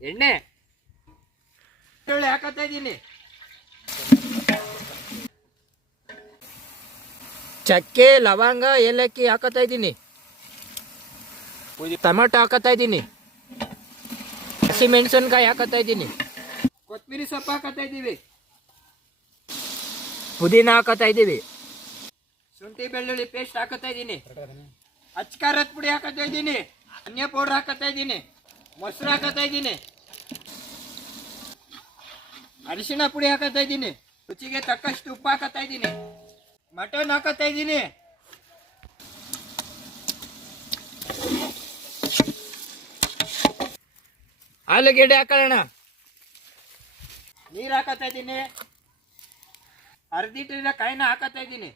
ಎಣ್ಣೆ ಬೆಳ್ಳುಳ್ಳಿ ಹಾಕತ್ತಾ ಇದ್ದೀನಿ. ಚಕ್ಕೆ ಲವಂಗ ಏಲಕ್ಕಿ ಹಾಕತ್ತಾ ಇದ್ದೀನಿ. ಟೊಮೆಟೊ ಹಾಕತ್ತಾ ಇದ್ದೀನಿ. ಹಸಿ ಮೆಣಸಿನ್ಕಾಯಿ ಹಾಕತ್ತಾ ಇದ್ದೀನಿ. ಕೊತ್ತಂಬರಿ ಸೊಪ್ಪು ಹಾಕತ್ತಾ ಇದ್ದೀವಿ. ಪುದೀನ ಹಾಕತ್ತಾ ಇದ್ದೀವಿ. ಶುಂಠಿ ಬೆಳ್ಳುಳ್ಳಿ ಪೇಸ್ಟ್ ಹಾಕತ್ತಾ ಇದ್ದೀನಿ. ಅಚ್ಚ ಖಾರದ ಪುಡಿ ಹಾಕತ್ತಾ ಇದ್ದೀನಿ. ಧನಿಯಾ ಪೌಡರ್ ಹಾಕತ್ತಾ ಇದ್ದೀನಿ. ಮೊಸರು ಹಾಕತ್ತಾ ಇದ್ದೀನಿ. ಅರಿಶಿಣ ಪುಡಿ ಹಾಕತ್ತಾ ಇದ್ದೀನಿ. ರುಚಿಗೆ ತಕ್ಕಷ್ಟು ಉಪ್ಪು ಹಾಕತ್ತಾ ಇದ್ದೀನಿ. ಮಟನ್ ಹಾಕತ್ತಾ ಇದ್ದೀನಿ. ಆಲೂಗೆಡ್ಡೆ ಹಾಕೋಣ. ನೀರು ಹಾಕತ್ತಾ ಇದ್ದೀನಿ. ಅರ್ಧ ಲೀಟರ್ ಕಾಯಿನ ಹಾಕತ್ತಾ ಇದ್ದೀನಿ.